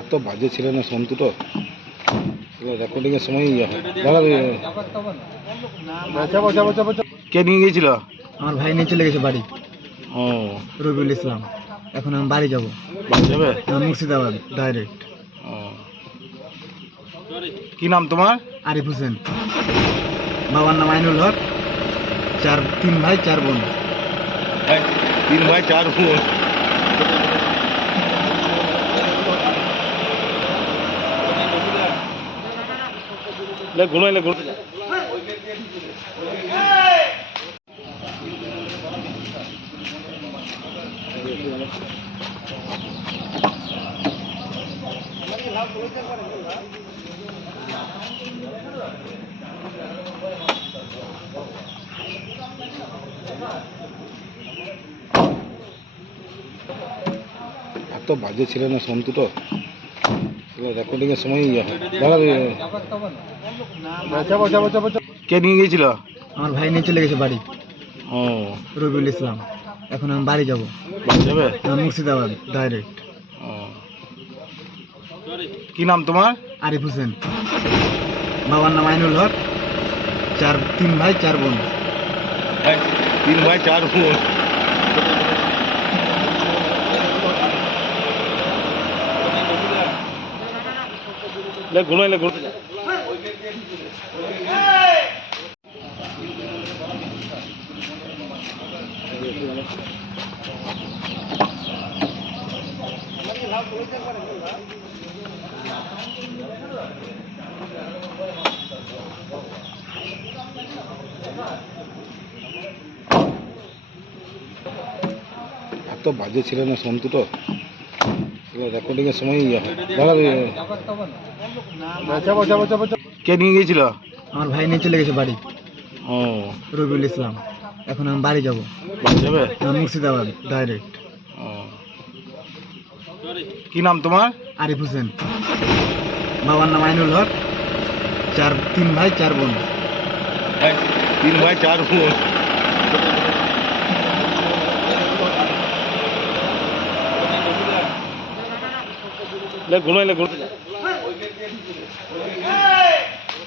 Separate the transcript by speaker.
Speaker 1: এত বাজে ছিল না সন্তুটো রেকর্ডিং এর সময় ইয়ে কে নিয়ে গেছিল
Speaker 2: আমার ভাই নিয়ে চলে গেছে বাড়ি।
Speaker 1: ও।
Speaker 2: রবিউল ইসলাম। এখন আমি বাড়ি যাব।
Speaker 1: বাড়ি যাবে?
Speaker 2: মুর্শিদাবাদ ডাইরেক্ট
Speaker 1: ও। কি নাম তোমার?
Speaker 2: আরিফ হোসেন। বাবার নাম আইনুল হক। চার তিন ভাই চার বোন।
Speaker 1: তিন ভাই চার বোন। লে গুনাই লে গুনাই এত বাজে ছিল না সন্তুটো রেকর্ডিং এর সময় ইয়ে কে নিয়ে গিয়েছিল?
Speaker 2: আমার ভাই নিয়ে চলে গেছে বাড়ি।
Speaker 1: ও।
Speaker 2: রবিউল ইসলাম। এখন আমি বাড়ি যাব।
Speaker 1: বাড়ি যাবে?
Speaker 2: মুর্শিদাবাদ ডাইরেক্ট।
Speaker 1: কি নাম তোমার?
Speaker 2: আরিফ হোসেন। বাবার নাম আইনুল হক। চার তিন ভাই চার বোন।
Speaker 1: তিন ভাই চার বোন। লে গুনাই লে এত বাজে ছিল না সন্তুটো রেকর্ডিং এর সময় ইয়ে কে নিয়ে গিয়েছিল?
Speaker 2: আমার ভাই নিয়ে চলে গেছে বাড়ি।
Speaker 1: ও।
Speaker 2: রবিউল ইসলাম। এখন আমি বাড়ি যাব।
Speaker 1: বাড়ি যাবে?
Speaker 2: মুর্শিদাবাদ ডাইরেক্ট
Speaker 1: ও। কি নাম তোমার?
Speaker 2: আরিফ হোসেন। বাবার নাম আইনুল হক। চার তিন ভাই চার বোন।
Speaker 1: তিন ভাই চার বোন। লে গুনাই লে গুনাই